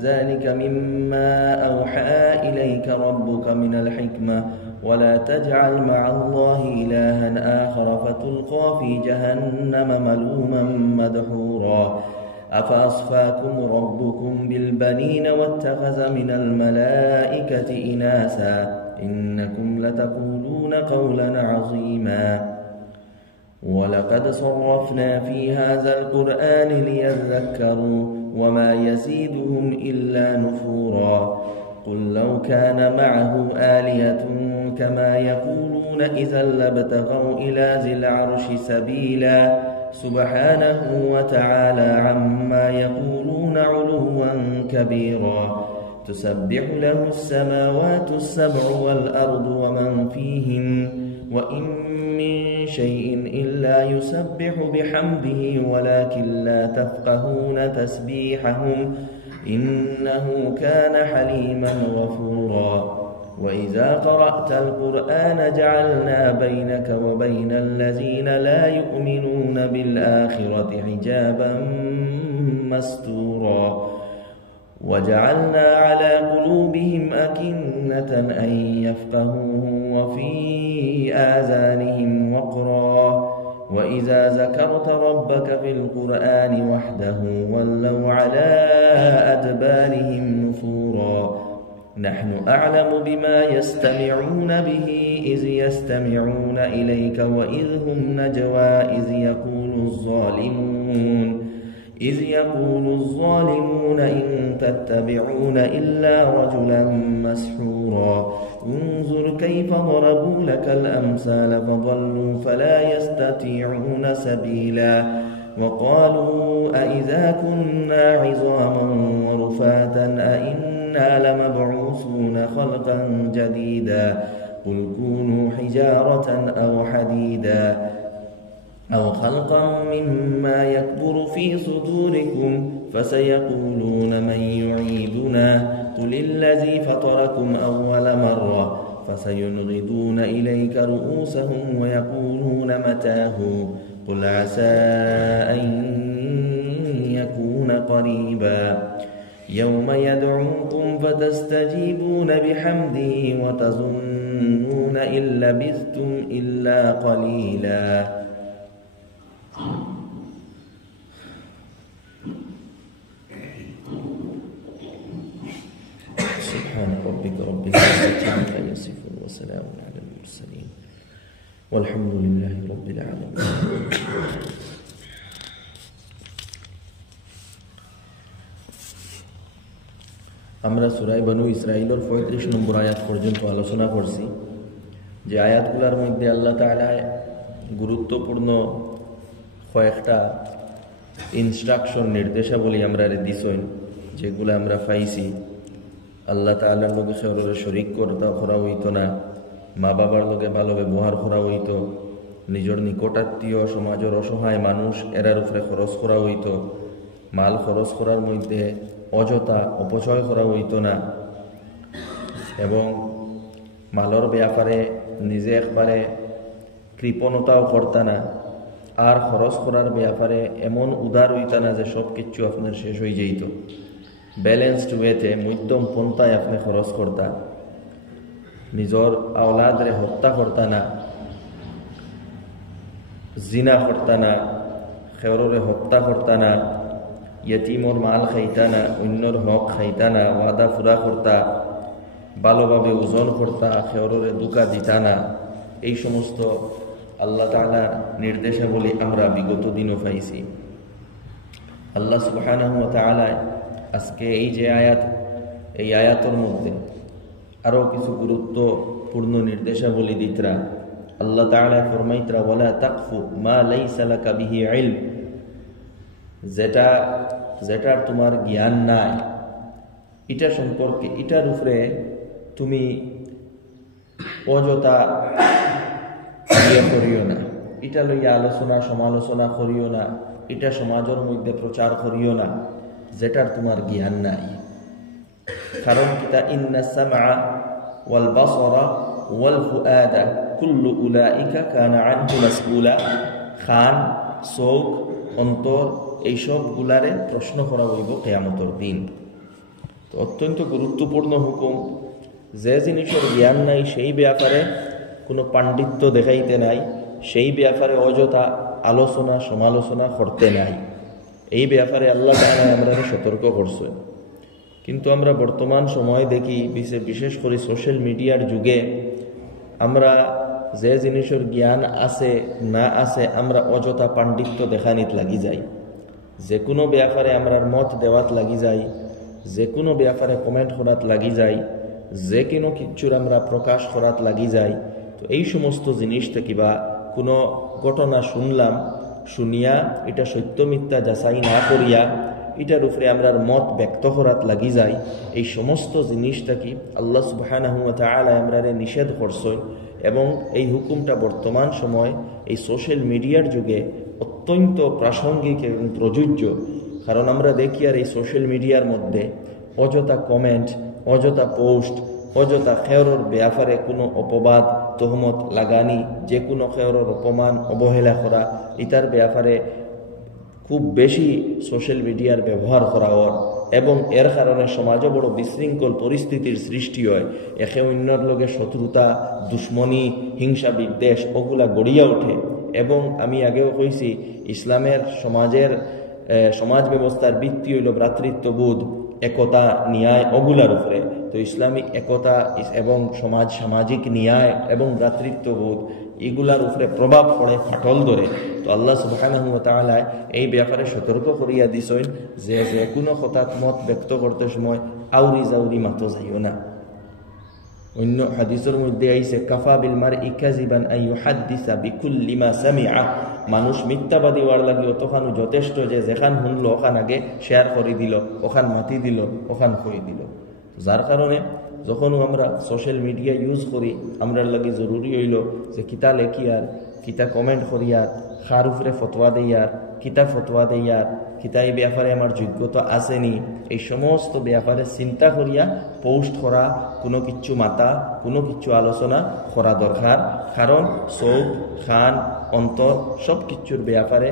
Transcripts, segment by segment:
ذلك مما أوحى إليك ربك من الحكمة ولا تجعل مع الله إلها آخر فتلقى في جهنم ملوما مدحورا أفأصفاكم ربكم بالبنين واتخذ من الملائكة إناثا إنكم لتقولون قولا عظيما ولقد صرفنا في هذا القرآن ليذكروا وما يزيدهم إلا نفورا قل لو كان معه آلهة كما يقولون إذا لابتغوا إلى ذي العرش سبيلا سبحانه وتعالى عما يقولون علوا كبيرا تسبح له السماوات السبع والأرض ومن فيهن وإن من شيء إلا يسبح بحمده ولكن لا تفقهون تسبيحهم إنه كان حليما غفورا وإذا قرأت القرآن جعلنا بينك وبين الذين لا يؤمنون بالآخرة حجابا مستورا وجعلنا على قلوبهم أكنة أن يفقهوه وفي آذانهم وقرا وإذا ذكرت ربك في القرآن وحده ولوا على أدبارهم نفورا نحن أعلم بما يستمعون به إذ يستمعون إليك وإذ هم نجوى إذ يقول الظالمون إن تتبعون إلا رجلا مسحورا انظر كيف ضربوا لك الأمثال فضلوا فلا يستطيعون سبيلا وقالوا أئذا كنا عظاما ورفاتا أئنا لمبعوثون خلقا جديدا قل كونوا حجارة أو حديدا أو خلقا مما يكبر في صدوركم فسيقولون من يعيدنا قل الذي فطركم أول مرة فسينغضون إليك رؤوسهم ويقولون متاه قل عسى أن يكون قريبا يوم يدعوكم فتستجيبون بحمده وتظنون إن لبثتم إلا قليلا سبحان ربك رب العزة عما يصفون وسلام على المرسلين والحمد لله رب العالمين আমরা সূরা বনু ইসরাঈলের ৩৫ নম্বর আয়াত পর্যন্ত আলোচনা করছি যে আয়াতগুলোর মধ্যে আল্লাহ তাআলা গুরুত্বপূর্ণ কয়েকটা ইনস্ট্রাকশন নির্দেশাবলী আমরা দিছেন যেগুলো আমরা পাইছি আল্লাহ তাআলার লগে কারোর শরীক করা হইতো না মা বাবার লগে ভালো ব্যবহার করা হইতো নিজের নিকটাত্মীয় সমাজের অসহায় মানুষ এরার উপরে খরচ করা হইতো মাল খরচ করার মধ্যে অযথা অপচয় করা হইতো না এবং মালর ব্যাপারে নিজে একবারে কৃপণতাও করতা না আর খরচ করার ব্যাপারে এমন উদার হইতা না যে সব কিছু আপনার শেষ হয়ে যাইত ব্যালেন্সড ওয়েতে মধ্যম পন্থায় আপনি খরচ করতা নিজের আওলাদরে হত্যা করতা না জিনা করতা না খেওরে হত্যা করতা না ইয়তিমর মাল খাইতা না অন্যর হক খাইতা না ওয়াদা ফুরা করতা ভালোভাবে ওজন করতা খেওরে দুকা দিতা না এই সমস্ত আল্লাহ তাআলার নির্দেশাবলী আমরা বিগত দিনও পাইছি আল্লাহ সুবহানাহু ওয়া তাআলা আজকে এই যে আয়াত এই আয়াতের মধ্যে আরো কিছু গুরুত্বপূর্ণ নির্দেশাবলী দিতরা আল্লাহ তাআলা ফরমাইতরা ওয়ালা তাকফু মা লাইসা লাকা বিহি ইলম যেটার তোমার জ্ঞান নাই এটা সম্পর্কে এটার উপরে তুমি অযথা করিও না এটা লইয়া আলোচনা সমালোচনা করিও না এটা সমাজের মধ্যে প্রচার করিও না যেটার তোমার জ্ঞান নাই কারণ কিতা ইন্নাস সামআ ওয়াল বাসারা ওয়াল ফুআদা কুল্লু উলাইকা কানা আনহু মাসউলা খান চোখ অন্তর এইসবগুলারে প্রশ্ন করা হইব কিয়ামতের দিন। তো অত্যন্ত গুরুত্বপূর্ণ হুকুম, যে জিনিসের জ্ঞান নাই সেই ব্যাপারে কোনো পাণ্ডিত্য দেখাইতে নাই, সেই ব্যাপারে অযথা আলোচনা সমালোচনা করতে নাই। এই ব্যাপারে আল্লাহ তাআলা আমরা সতর্ক করছে। কিন্তু আমরা বর্তমান সময় দেখি, বিশেষ করে সোশ্যাল মিডিয়ার যুগে, আমরা যে জিনিসের জ্ঞান আছে না আছে আমরা অযথা পাণ্ডিত্য দেখানিত লাগি যাই, যে কোনো ব্যাপারে আমরা মত দেওয়াত লাগি যাই, যে কোনো ব্যাপারে কমেন্ট করাত লাগি যাই, যে কোনো কিছুর আমরা প্রকাশ করাত লাগি যাই। তো এই সমস্ত জিনিস থেকে বা কোনো ঘটনা শুনিয়া এটা সত্য মিথ্যা যাচাই না করিয়া এটার উপরে আমরা মত ব্যক্ত করাত লাগি যাই। এই সমস্ত জিনিসটা কি আল্লাহ সুবহানাহু ওয়া তাআলা আমরারে নিষেধ করছেন, এবং এই হুকুমটা বর্তমান সময় এই সোশ্যাল মিডিয়ার যুগে অত্যন্ত প্রাসঙ্গিক এবং প্রযোজ্য। কারণ আমরা দেখি আর এই সোশ্যাল মিডিয়ার মধ্যে অযথা কমেন্ট, অযথা পোস্ট, অযথা খেয়রের ব্যাপারে কোনো অপবাদ তহমত লাগানি, যে কোনো খেয়রের অপমান অবহেলা করা, এটার ব্যাপারে খুব বেশি সোশ্যাল মিডিয়ার ব্যবহার করা হয়, এবং এর কারণে সমাজে বড় বিশৃঙ্খল পরিস্থিতির সৃষ্টি হয়। একে অন্যর লগে শত্রুতা, দুশ্মনী, হিংসা বিদ্বেষ ওগুলা গড়িয়া ওঠে। এবং আমি আগেও কইছি, ইসলামের সমাজ ব্যবস্থার ভিত্তি হইল ভ্রাতৃত্ববোধ, একতা, ন্যায় ওগুলার উপরে। তো ইসলামিক একতা এবং সামাজিক ন্যায় এবং ভ্রাতৃত্ববোধ এগুলার উপরে প্রভাব পড়ে, ফাটল ধরে। তো আল্লাহ সুবহানাহু ওয়া তাআলা এই ব্যাপারে সতর্ক করিয়া দিছেন যে কোনো হঠাৎ মত ব্যক্ত করতে সময় আউরি জাউরি মাতো যাইও না। অন্য হাদিসের মধ্যে আইছে কাফা বিল মারই কাযিবান আন ইউহাদ্দিসা বিকুল্লি মা সামিআ, মানুষ মিথ্যাবাদী হওয়ার লাগে অতখানি যথেষ্ট যে যেখান শুনলো ওখান আগে শেয়ার করে দিল, ওখান মাতি দিল, ওখান কই দিল। যার কারণে যখন আমরা সোশ্যাল মিডিয়া ইউজ করি, আমরা লাগে জরুরি হইল যে কিতা লেখিয়ার, কিতা কমেন্ট করিয়ার, কার উপরে ফতোয়া দেয়ার, কিতা ফতোয়া দেয়ার, কিতা এই ব্যাপারে আমার যোগ্যতা আসেনি, এই সমস্ত ব্যাপারে চিন্তা করিয়া পোস্ট করা, কোনো কিছু মাতা, কোনো কিছু আলোচনা করা দরকার। কারণ চোখ, কান, অন্তর সব কিছুর ব্যাপারে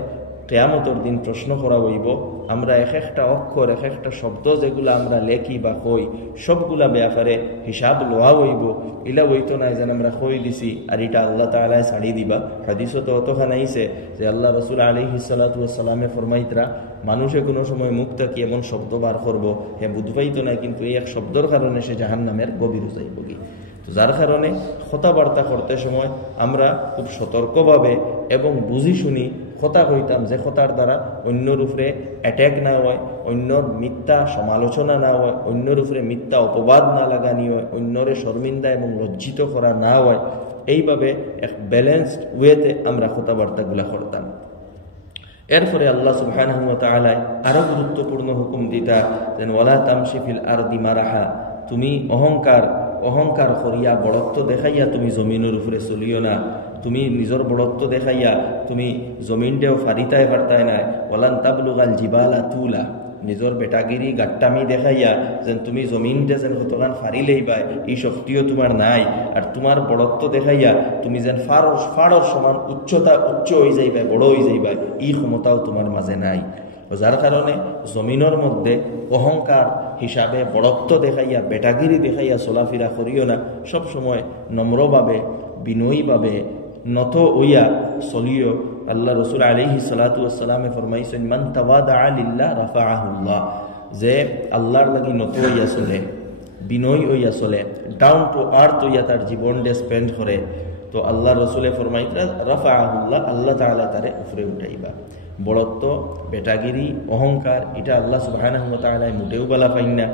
কিয়ামতের দিন প্রশ্ন করা হইব। আমরা এক একটা অক্ষর, এক একটা শব্দ যেগুলা আমরা লেখি বা কই, সবগুলা ব্যাপারে হিসাব লওয়া হইব। এলা হইতো না যেন আমরা কই দিছি আর এটা আল্লাহ তাআলা ছাড়ি দিবা। হাদিসও তো অতখান আইছে যে আল্লাহ রাসূল আলাইহিস সালাতু ওয়াস সালামে ফরমাইতরা, মানুষে কোনো সময় মুখ থেকে এমন শব্দ বার করবো হে বুঝ পাইতো না, কিন্তু এই এক শব্দের কারণে সে জাহান্নামের গভীর যাইব কি। তো যার কারণে কথাবার্তা করতে সময় আমরা খুব সতর্কভাবে এবং বুঝি শুনি কথা কইতাম, যে কথার দ্বারা অন্যর উপরে অ্যাট্যাক না হয়, অন্যর মিথ্যা সমালোচনা না হয়, অন্যর উপরে মিথ্যা অপবাদ না লাগানি হয়, অন্যরে শর্মিন্দা এবং লজ্জিত করা না হয়। এইভাবে এক ব্যালেন্সড ওয়েতে আমরা কথাবার্তাগুলা করতাম। এরপরে আল্লাহ সুবহানাহু ওয়া তাআলা আরো গুরুত্বপূর্ণ হুকুম দিতা যেন ওয়ালা তামশি ফিল আরদি মারাহা, তুমি অহংকার করিয়া বড়ত্ব দেখাইয়া তুমি জমিনের উপরে চলিও না। তুমি নিজের বড়ত্ব দেখাইয়া তুমি জমিনটাও ফারিতায় ফারতায় নাই। ওয়ালান তাবলুগাল জিবালা তুলা, নিজের বেটাগিরি গাট্টামি দেখাইয়া যেন তুমি জমিনটা যেন কতখান ফারি লইবাই এই শক্তিও তোমার নাই। আর তোমার বড়ত্ব দেখাইয়া তুমি যেন ফাড়র সমান উচ্চ হয়ে যাইবাই, বড় হয়ে যাইবাই, এই ক্ষমতাও তোমার মাঝে নাই। যার কারণে জমিনের মধ্যে অহংকার হিসাবে বড়ত্ব দেখাইয়া বেটাগিরি দেখাইয়া চলাফেরা করিও না। সবসময় নম্রভাবে বিনয়ীভাবে নত হইয়া চলিও। আল্লাহ রসুল আলাইহিস সালাতু ওয়াস সালামে ফরমাইছেন মান তাওয়াদা লিল্লাহ রাফাআহুল্লাহ, যে আল্লাহর লাগি নত হইয়া চলে, বিনয় হইয়া চলে, ডাউন টু আর্থ হইয়া তার জীবনটা স্পেন্ড করে, তো আল্লাহ রসুলে ফরমাইতরা রাফাআহুল্লাহ, আল্লাহ তাআলা তারে উপরে উঠাইবা। বড়ত্ব, বেটাগিরি, অহংকার এটা আল্লাহ সুবহানাহু ওয়া তাআলা মোটেও বালা পাইন না।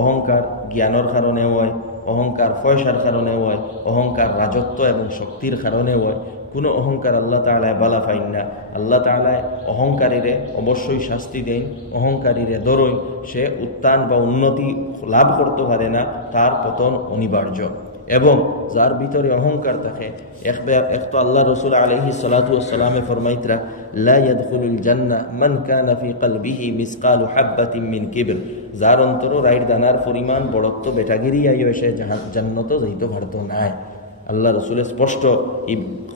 অহংকার জ্ঞানের কারণে হয়, অহংকার পয়সার কারণে হয়, অহংকার রাজত্ব এবং শক্তির কারণে হয়। কোনো অহংকার আল্লাহ তাআলা বালা পাইন না। আল্লাহ তাআলা অহংকারীরে অবশ্যই শাস্তি দেন, অহংকারীরে ধরই, সে উত্থান বা উন্নতি লাভ করতে পারে না, তার পতন অনিবার্য। এবং যার ভিতরে অহংকার থাকে, এক তো আল্লাহ রসুল আলাইহিস সালাতু ওয়াস সালামে ফরমাইতরা লা ইয়াদখুলুল জান্নাহ মান কানা ফি কলবিহি মিসকালু হাববাতিন মিন কিবর, যার অন্তর রাইট দানার পরিমাণ বড়ত্ব বেটাগিরি আইও সে জান্নাত যাইতে পারতো না। আল্লাহ রসুল স্পষ্ট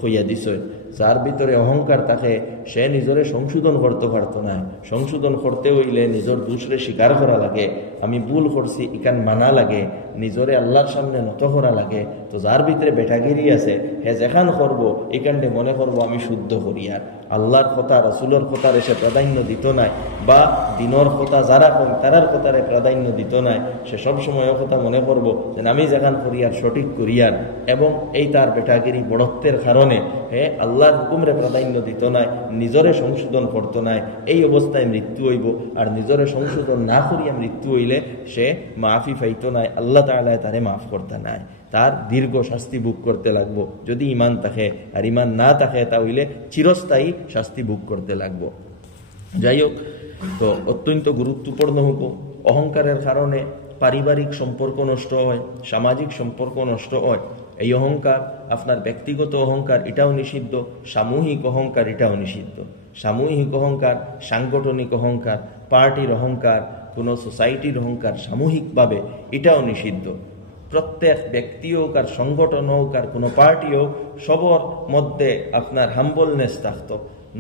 হইয়া দিছে। যার ভিতরে অহংকার থাকে সে নিজরে সংশোধন করতে পারতো না। সংশোধন করতে হইলে নিজের দোষরে স্বীকার করা লাগে, আমি ভুল করছি ইকান মানা লাগে, নিজরে আল্লাহর সামনে নত করা লাগে। তো যার ভিতরে বেটাগিরি আছে হে যেখান করবো এখানটে মনে করবো আমি শুদ্ধ করি, আর আল্লাহর কথা রাসূলের কথার এসে প্রাধান্য দিত নাই, বা দিনের কথা যারা কম তারার কথারে প্রাধান্য দিত নাই, সে সবসময় কথা মনে করবো যে আমি যেখান করিয়ার সঠিক করিয়ার, এবং এই তার বেটাগিরি বড়ত্বের কারণে হে আল্লাহর হুকুমরে প্রাধান্য দিত নাই, নিজরে সংশোধন করতো নাই। এই অবস্থায় মৃত্যু হইব। আর নিজরে সংশোধন না করিয়া মৃত্যু হইলে সে মাফি পাইতো নাই, আল্লাহ তাআলা তারে মাফ করতে নাই, তার দীর্ঘ শাস্তি ভোগ করতে লাগবো যদি ইমান থাকে। আর ইমান না থাকে তাহলে চিরস্থায়ী শাস্তি ভোগ করতে লাগবো। যাই হোক, তো অত্যন্ত গুরুত্বপূর্ণ হুকুম। অহংকারের কারণে পারিবারিক সম্পর্ক নষ্ট হয়, সামাজিক সম্পর্ক নষ্ট হয়। এই অহংকার আপনার ব্যক্তিগত অহংকার এটাও নিষিদ্ধ, সামূহিক অহংকার এটাও নিষিদ্ধ। সামূহিক অহংকার, সাংগঠনিক অহংকার, পার্টির অহংকার, কোনো সোসাইটির অহংকার সামূহিকভাবে এটাও নিষিদ্ধ। প্রত্যেক ব্যক্তি হোক আর সংগঠন হোক আর কোনো পার্টি হোক, সবার মধ্যে আপনার হাম্বলনেস থাকতো,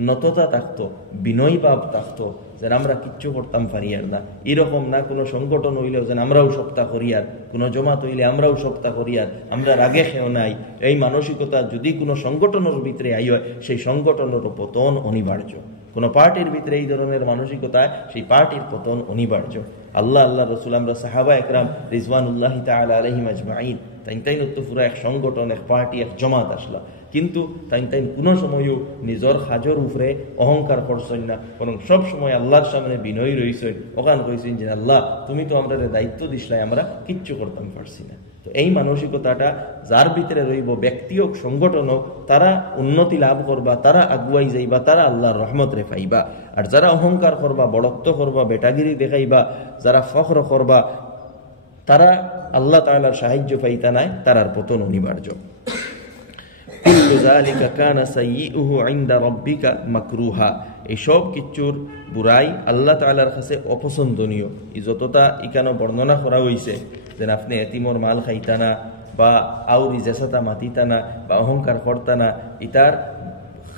নততা থাকতো, বিনয়ভাব থাকতো, যেন আমরা কিচ্ছু করতাম পারিয়ার না এরকম না। কোনো সংগঠন হইলেও যেন আমরাও সপ্তাহ করিয়ার, কোনো জমাত হইলে আমরাও সপ্তাহ করিয়ার, আমরা রাগে খেও নাই। এই মানসিকতা যদি কোনো সংগঠনের ভিতরে আই হয়, সেই সংগঠনের পতন অনিবার্য। কোনো পার্টির ভিতরে এই ধরনের মানসিকতায় সেই পার্টির পতন অনিবার্য। আল্লাহ রসুল, আমরা সাহাবা একরাম রিজওয়ানুল্লাহি তাআলা আলাইহিম আজমাইন, তাই তো পুরো এক সংগঠন, এক পার্টি, এক জমাত আসলা, কিন্তু তাই কোনো সময়ও নিজের কাজের উপরে অহংকার করছেন না, বরং সব সময় আল্লাহর সামনে বিনয়ী রয়েছেন। ওখান কইছেন যে আল্লাহ তুমি তো আমরা দায়িত্ব দিসলাই, আমরা কিচ্ছু করতাম পারছি না। তো এই মানসিকতাটা যার ভিতরে রইব, ব্যক্তি হোক সংগঠন হোক, তারা উন্নতি লাভ করবা, তারা আগুয়াই যাইবা, তারা আল্লাহর রহমত রে পাইবা। আর যারা অহংকার করবা, বড়ত্ব করবা, বেটাগিরি দেখাইবা, যারা ফখর করবা, তারা আল্লাহ তাআলার সাহায্য পাইতা নাই, তারার পতন অনিবার্য। কুল্লু যালিকা কানা সাইয়্যুহু ইনদা রাব্বিকা মাকরুহা, এসব কিছুর বুরাই আল্লাহ তাআলার কাছে অপছন্দনীয়। এই যতটা ইকানো বর্ণনা করা হয়েছে, যেন আপনি এতিমর মাল খাইতা না, বা আউরি জেসাতা মাতিতা না, বা অহংকার করতা না, ইতার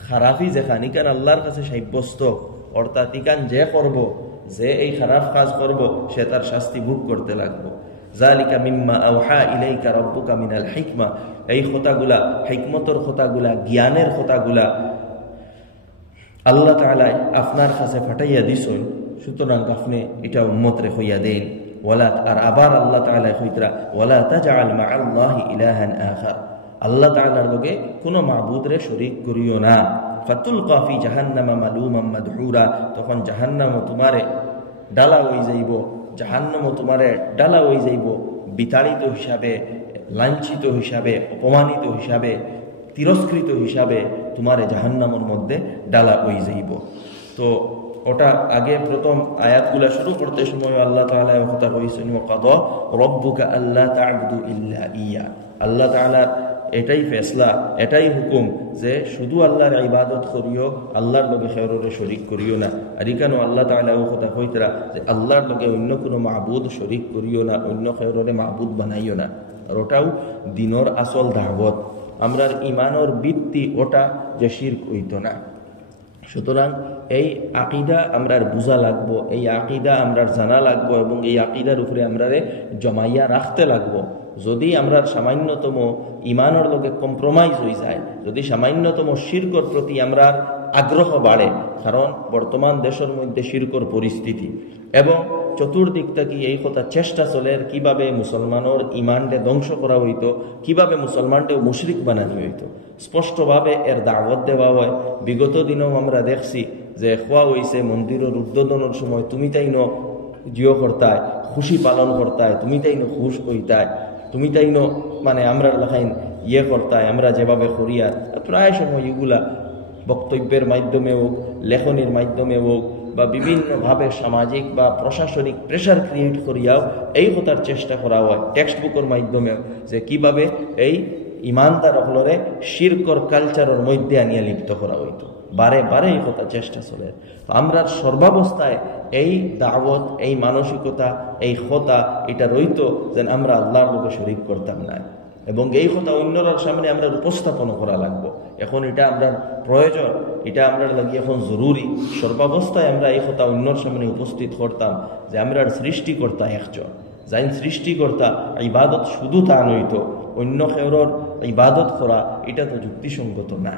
খারাপই যেখান ইকান আল্লাহর কাছে সাব্যস্ত, অর্থাৎ ইকান যে করব, যে এই খারাপ কাজ করব, সে তার শাস্তি ভোগ করতে লাগবে। যালিকা মিম্মা আওহা ইলাইকা রাব্বুকা মিনাল হিকমা, এই কথাগুলা, হিকমতের কথাগুলা, জ্ঞানের কথাগুলা আল্লাহ তাআলা আপনার কাছে ফাটাইয়া দিছেন, সুতরাং আপনি এটা উম্মতরে হইয়া দেন। ওয়ালা, আর আবার আল্লাহ তাআলা কইতরা ওয়ালা তাজআল মাআল্লাহি ইলাহান আখার, আল্লাহ তাআলার লগে কোনো মাবুদরে শরীক করিও না। ফাতুলকা ফি জাহান্নামা মালুমান মাদহুরা, তখন জাহান্নাম তোমারে ডালা হয়ে যাইব, জাহান্নাম তোমারে ডালা হয়ে যাইব, বিতাড়িত হিসাবে, লাঞ্ছিত হিসাবে, অপমানিত হিসাবে, তিরস্কৃত হিসাবে তোমারে জাহান্নামের মধ্যে ডালা হয়ে যাইব। তো ওটা আগে প্রথম আয়াতগুলা শুরু করতে সময় আল্লাহ তাআলা কথা কইছেন, ওয়াকাদা রাব্বুকা আল্লা তা'বুদু ইল্লা ইয়া, আল্লাহ তাআলার এটাই ফেসলা, এটাই হুকুম যে শুধু আল্লাহর ইবাদত করিও, আল্লাহর লগে কাউরে শরীক করিও না। আর এখানেও আল্লাহ তাআলা ও কথা কইতরা যে আল্লাহর লগে অন্য কোনো মাবুদ শরীক করিও না, অন্য কাউরে মাবুদ বানাইও না। আর ওটাও দিনের আসল দাওয়াত, আমরার ইমানের ভিত্তি ওটা যে শিরক হইতো না। সুতরাং এই আকিদা আমরার বুঝা লাগবো, এই আকিদা আমরার জানা লাগবো, এবং এই আকিদার উপরে আমরারে জমাইয়া রাখতে লাগবো। যদি আমরা সামান্যতম ইমানের লগে কম্প্রোমাইজ হয়ে যায়, যদি সামান্যতম শিরকর প্রতি আমরা আগ্রহ বাড়ে, কারণ বর্তমান দেশের মধ্যে শিরকর পরিস্থিতি, এবং চতুর্দিক থেকে এই কথা চেষ্টা চলে কিভাবে মুসলমানের ইমানকে ধ্বংস করা হইতো, কিভাবে মুসলমানকে মুশরিক বানানো হইতো, স্পষ্টভাবে এর দাওয়াত দেওয়া হয়। বিগত দিনেও আমরা দেখছি যে খোয়া হয়েছে মন্দিরের উদ্বোধনের সময় তুমি তাই ন জিও করতায়, খুশি পালন করতায়, তুমি তাই ন খুশ হইতায়, তুমি তাই ন মানে আমরা লেখাইন ইয়ে করতায়, আমরা যেভাবে করিয়ার প্রায় সময় এগুলা বক্তব্যের মাধ্যমে হোক, লেখনের মাধ্যমে হোক, বা বিভিন্নভাবে সামাজিক বা প্রশাসনিক প্রেশার ক্রিয়েট করিয়াও এই কথার চেষ্টা করা হয়, টেক্সট বুকের মাধ্যমে, যে কিভাবে এই ইমানদার হলরে শিরকর কালচারের মধ্যে আনিয়া লিপ্ত করা হইতো। বারে বারে এই কথা চেষ্টা চলে। তো আমরা সর্বাবস্থায় এই দাওয়াত, এই মানসিকতা, এই কথা এটা রইতো যেন আমরা আল্লাহর লোকে শরীক করতাম না। এবং এই কথা অন্যরার সামনে আমরা উপস্থাপন করা লাগবো। এখন এটা আমরা প্রয়োজন, এটা আমরা লাগি এখন জরুরি। সর্বাবস্থায় আমরা এই কথা অন্যর সামনে উপস্থিত করতাম যে আমরা সৃষ্টিকর্তা একজন, যাই সৃষ্টিকর্তা ইবাদত শুধু তা নইতো, অন্য কেউর ইবাদত করা এটা তো যুক্তিসঙ্গত না।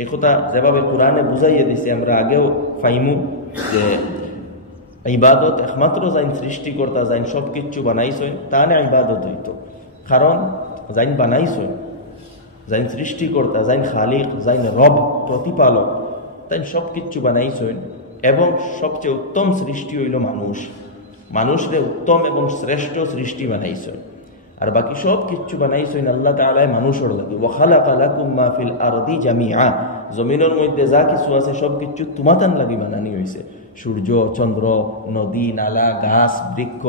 এই কথা যেভাবে কোরআনে বুঝাইয়ে দিছে আমরা আগেও ফাইমু যে ইবাদত একমাত্র যাই সৃষ্টিকর্তা, যাই সব কিছু বানাইছেন তা না ইবাদত হইতো। কারণ যাই বানাইছেন, যাই সৃষ্টিকর্তা, যাই খালিক, যাই রব প্রতিপালক, তাই সব কিছু বানাইছেন এবং সবচেয়ে উত্তম সৃষ্টি হইল মানুষ। মানুষরে উত্তম এবং শ্রেষ্ঠ সৃষ্টি বানাইছেন, আর বাকি সব কিছু বানাইছেন আল্লাহ তাআলা মানুষের লাগি। ওয়া খালাকা লাকুম মা ফিল আরদি জামিআ, জমিনের মধ্যে যা কিছু আছে সব কিছু তোমাতান লাগি বানানি হয়েছে। সূর্য, চন্দ্র, নদী, নালা, গাছ, বৃক্ষ,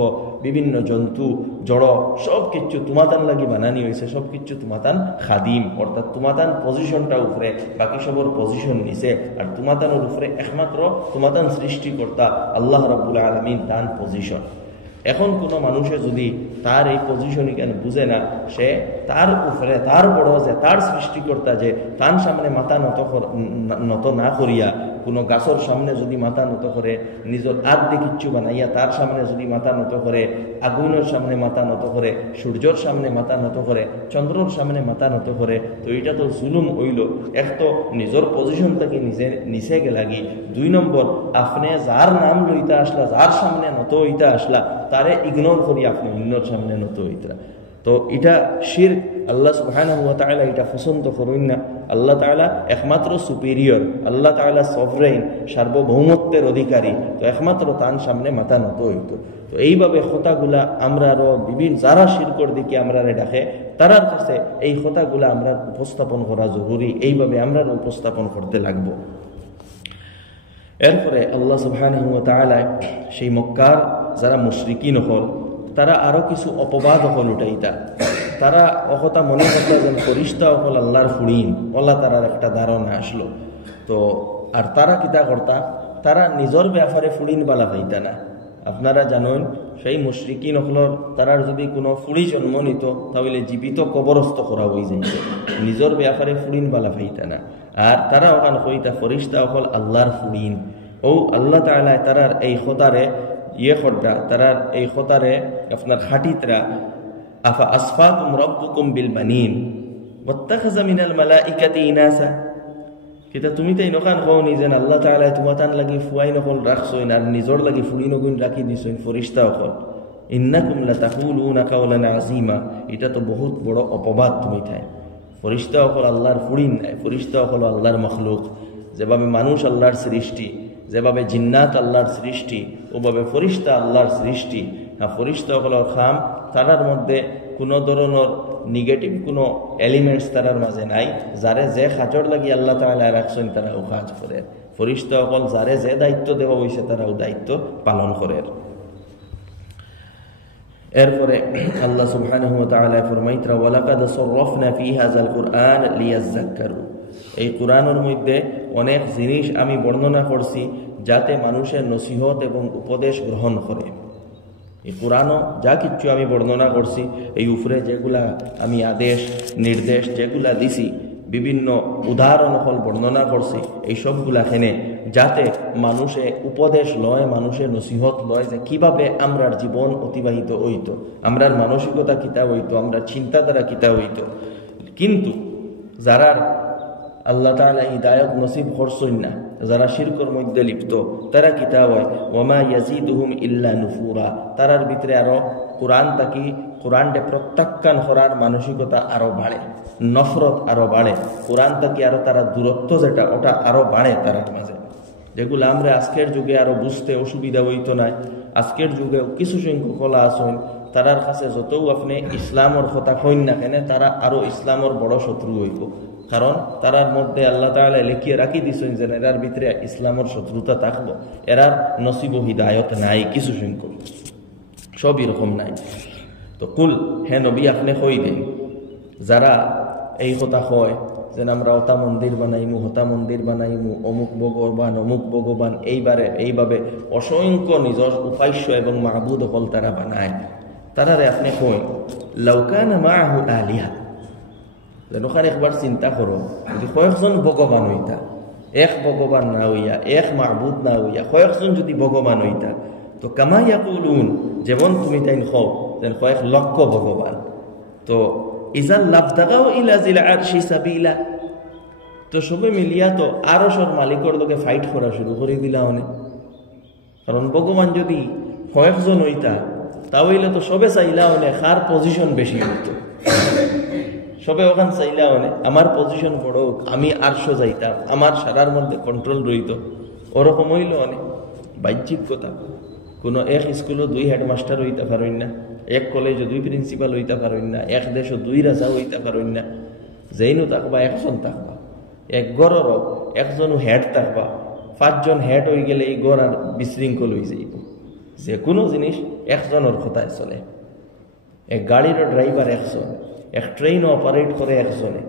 বিভিন্ন জন্তু, জড়, সব কিছু তোমাতান লাগি বানানি হয়েছে। সব কিছু তোমাতান খাদিম, অর্থাৎ তোমাতান পজিশনটা উপরে, বাকি সবর পজিশন নিচে, আর তোমাতানের উপরে একমাত্র তোমাতান সৃষ্টিকর্তা আল্লাহ রাব্বুল আলামিন তান পজিশন। এখন কোনো মানুষে যদি তার এই পজিশন এখানে বুঝে না, সে তার উপরে তার বড় যে তার সৃষ্টিকর্তা যে তার সামনে মাথা নত না করিয়া, কোনো গাছর সামনে যদি মাথা নত করে, নিজের আদ্যে কিচ্ছু বানাইয়া তার সামনে যদি মাথা নত করে, আগুনের সামনে মাথা নত করে, সূর্যর সামনে মাথা নত করে, চন্দ্রর সামনে মাথা নত করে, তো এটা তো জুলুম হইল। এক তো নিজের পজিশন থেকে নিচে গেলাগি, 2 নম্বর আপনি যার নাম লইতে আসলা, যার সামনে নত হইতে আসলা, তারে ইগনোর করি আপনি অন্যর সামনে নত হইতরা। তো এটা শিরক। আল্লাহ সুবহানাহু ওয়া তাআলা এটা পছন্দ করেন না। আল্লাহ তাআলা একমাত্র সুপিরিয়র, আল্লাহ তাআলা সভরেন, সার্বভৌমত্বের অধিকারী, তো একমাত্র তার সামনে মাথা নত হইত। তো এইভাবে কথাগুলা আমরা আরো বিভিন্ন যারা শিরকর দিকে আমরা ডাকে তারার কাছে এই কথাগুলা আমরা উপস্থাপন করা জরুরি। এইভাবে আমরা উপস্থাপন করতে লাগবো। এরপরে আল্লাহ সুবহানাহু ওয়া তাআলা সেই মক্কার যারা মুশরিকিন হল, তারা আরো কিছু অপবাদ হল উঠাইতা। তারা অকথা মনে করতে যেন ফরিস্তা হল আল্লাহর ফুড়িন, আল্লাহ তারার একটা ধারণা আসলো। তো আর তারা কিতা করতা, তারা নিজের ব্যাপারে ফুড়িন বালা পাইতা না। আপনারা জানেন সেই মুশরিকিন হলর তারার যদি কোনো ফুড়ি জন্ম নিত তাহলে জীবিত কবরস্থ করা হয়ে যাইত, নিজের ব্যাপারে ফুড়িন বালা পাইতা না। আর তারা ওখান কইতা ফরিস্তা হল আল্লাহর ফুড়িন। ও আল্লাহ তাআলা তারার এই খোদারে খোদা, তারার এই খোদারে আপনার খাটিতরা আফা আসফাকুম রাব্বুকুম বিল বানিন ওয়াত্তাখাযা মিনাল মালাইকাতি ইনাসা, কিতা তুমি তাই নখান কওনি যেন আল্লাহ তাআলা তোমাতান লাগি ফুয়াই নকল রাখছইন আর নিজর লাগি ফুড়ি নগুন রাখি দিছইন ফরিস্তা হল। ইন্নাকুম লাতাকুলুনা কাওলান আযীমা, এটা তো বহুত বড় অপবাদ তুমি তাই। ফরিস্তা হল আল্লাহর ফুড়িন নাই, ফরিস্তা হল আল্লাহর মখলুক। যেভাবে মানুষ আল্লাহর সৃষ্টি, যেভাবে জিন্নাত আল্লাহর সৃষ্টি, ওভাবে ফরিস্তা আল্লাহর সৃষ্টি। হ্যাঁ, ফরিস্তা হলর খাম তারার মধ্যে কোনো ধরনের নেগেটিভ কোনো এলিমেন্টস তারার মাঝে নাই। যারে যে কাজর লাগি আল্লাহ তাআলা রাখছেন তারাও কাজ করে। ফরিস্তা হল যারে যে দায়িত্ব দেওয়া হয়েছে তারাও দায়িত্ব পালন করে। এরপরে আল্লাহ সুবহানাহু ওয়া তাআলা ফরমাইতরা ওয়ালাকাদ সাররাফনা ফি হাযাল কুরআন লিয়াযাক্কারু, এই কোরআনের মধ্যে অনেক জিনিস আমি বর্ণনা করছি যাতে মানুষের নসিহত এবং উপদেশ গ্রহণ করে। এই কোরআনও যা কিছু আমি বর্ণনা করছি, এই উপরে যেগুলা আমি আদেশ নির্দেশ যেগুলা দিছি, বিভিন্ন উদাহরণ হল বর্ণনা করছি, এই সবগুলা খেনে যাতে মানুষে উপদেশ লয়, মানুষের নসিহত লয় যে কিভাবে আমরার জীবন অতিবাহিত হইত, আমরার মানসিকতা কিতা হইত, আমরা চিন্তাধারা কিতা হইত। কিন্তু যারা আল্লাহ তাআলা হিদায়াত নসিব করছেন না, যারা শিরকের মধ্যে লিপ্ত, তারা কিতা হয় ওয়ামা ইয়াজিদুহুম ইল্লা নুফুরা, তারার ভিতরে আরো কোরআনকে প্রত্যাখ্যান করার মানসিকতা আরো বাড়ে, নফরত আরো বাড়ে, কোরআন থেকে আরো তারা দূরত্ব যেটা ওটা আরো বাড়ে তারার মাঝে। যেগুলো আমরা আজকের যুগে আরো বুঝতে অসুবিধা হইতো না। আজকের যুগে কিছু সংখ্যক কলা আছেন তারার কাছে যতও আপনি ইসলামর কথা কইন না কেন, তারা আরো ইসলামর বড় শত্রু হইব। কারণ তারার মধ্যে আল্লাহ তাআলা লিখিয়ে রাখি দিছেন যে এরার ভিতরে ইসলামের শত্রুতা থাকবো, এরার নসিব হিদায়ত নাই, কিছু সংখ্যক, সব এরকম নাই। তো কুল হে নবী আপনি কই দেন যারা এই কথা কয় যে আমরা হতা মন্দির বানাইমু, হতা মন্দির বানাইমু, অমুক ভগবান এইভাবে অসংখ্য নিজস্ব উপাস্য এবং মাহবুদ হল তারা বানায়। তারারে আপনি কই লাউ কানা মাআহু আলিহা, যেন ওখানে একবার চিন্তা করো যদি কয়েকজন ভগবান হইতা, এক ভগবান না হইয়া, এক মাহবুদ না হইয়া কয়েকজন যদি ভগবান হইতা, তো কামা ইয়াকুলুন, যেমন তুমি তাই কও যেন কয়েক লক্ষ ভগবান, তো ইজাল লাবতাগাও ইলা জিল আরশি সাবিলা, তো সবে মিলিয়া তো আরশের মালিকর লগে ফাইট করা শুরু করে দিলা অনেক। কারণ ভগবান যদি কয়েকজন হইতা তাহলে তো সবে চাইলা অনেক কার পজিশন বেশি হইত, সবে ওখান চাইলা অনেক আমার পজিশন বড় হোক, আমি আরশ যাইতাম, আমার সারার মধ্যে কন্ট্রোল রইত, ওরকম হইল অনেক। বাহ্যিক কথা, কোনো এক স্কুলও 2 হেডমাস্টার হইতে পারেন না, এক কলেজে 2 প্রিন্সিপাল হইতে পারেন না, এক দেশও 2 রাজা হইতে পারেন না। যেইনু থাকবা একজন থাকবা, এক গড়েরও একজনও হেড থাকবা, 5 জন হেড হয়ে গেলে এই গড় আর বিশৃঙ্খল হয়ে যাইব। যে কোনো জিনিস একজনের কথায় চলে, এক গাড়িরও ড্রাইভার একজন, এক ট্রেন অপারেট করে একজনে,